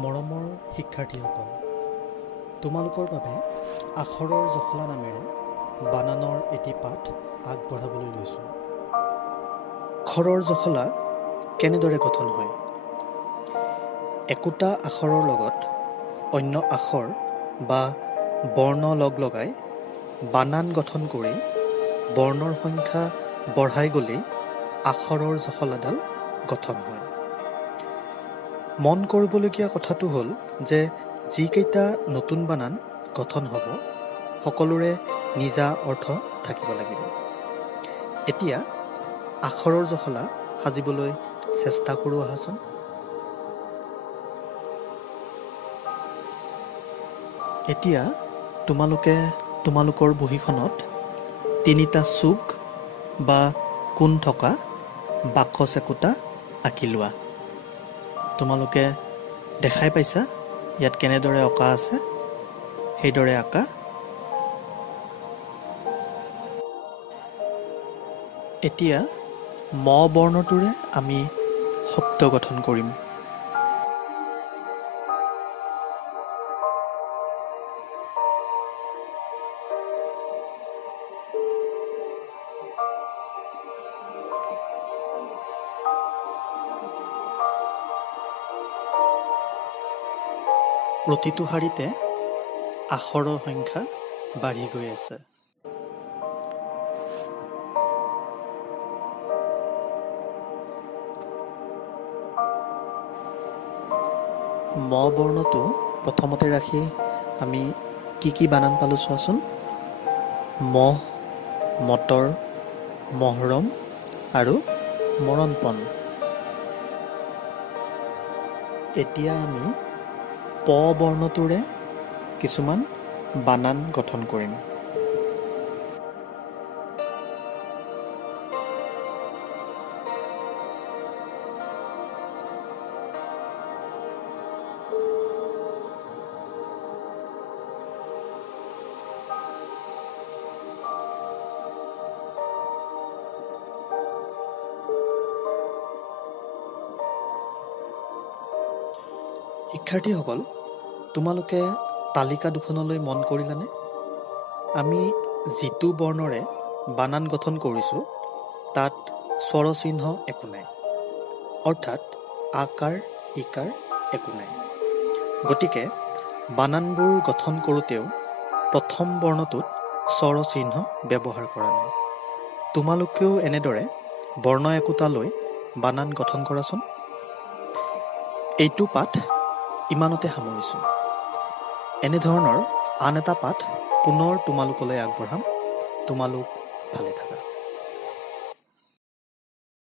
মৰমৰ শিক্ষাৰ্থীসকল, তোমালোকৰ বাবে আখৰৰ জখলা নামেৰে বানানৰ এটি পাঠ আগবঢ়াবলৈ লৈছোঁ। আখৰৰ জখলা কেনেদৰে গঠন হয়? একোটা আখৰৰ লগত অন্য আখৰ বা বৰ্ণ লগ লগাই বানান গঠন কৰি বৰ্ণৰ সংখ্যা বঢ়াই গ'লেই আখৰৰ জখলাডাল গঠন হয়। মন কৰিবলগীয়া কথাটো হ'ল যে যিকেইটা নতুন বানান গঠন হ'ব সকলোৰে নিজা অৰ্থ থাকিব লাগিব। এতিয়া আখৰৰ জখলা সাজিবলৈ চেষ্টা কৰোঁ আহাচোন। এতিয়া তোমালোকে তোমালোকৰ বহীখনত তিনিটা চুক বা কোণ থকা বাকচ একোটা আঁকি লোৱা। তোমালোকে দেখাই পাইছা ইয়াত কেনেদৰে অঁকা আছে, সেইদৰে আঁকা। এতিয়া ম বৰ্ণটোৰে আমি শব্দ গঠন কৰিম। প্ৰতিটো শাৰীতে আখৰৰ সংখ্যা বাঢ়ি গৈ আছে। ম বৰ্ণটো প্ৰথমতে ৰাখি আমি কি বানান পালোঁ চোৱাচোন। মহ, মটৰ, মহৰম আৰু মৰণপণ। এতিয়া আমি প বৰ্ণটোৰে কিছুমান বানান গঠন কৰিম। শিক্ষাৰ্থীসকল, তোমালোকে তালিকা দুখনলৈ মন কৰিলানে? আমি যিটো বৰ্ণৰে বানান গঠন কৰিছোঁ তাত স্বৰচিহ্ন একো নাই, অৰ্থাৎ আকাৰ ইকাৰ একো নাই। গতিকে বানানবোৰ গঠন কৰোঁতেও প্ৰথম বৰ্ণটোত স্বৰচিহ্ন ব্যৱহাৰ কৰা নাই। তোমালোকেও এনেদৰে বৰ্ণ একোটা লৈ বানান গঠন কৰাচোন। এইটো পাঠ ইমানতে সামৰিছোঁ। এনেধৰণৰ আন এটা পাঠ পুনৰ তোমালোকলৈ আগবঢ়াম। তোমালোক ভালে থাকা।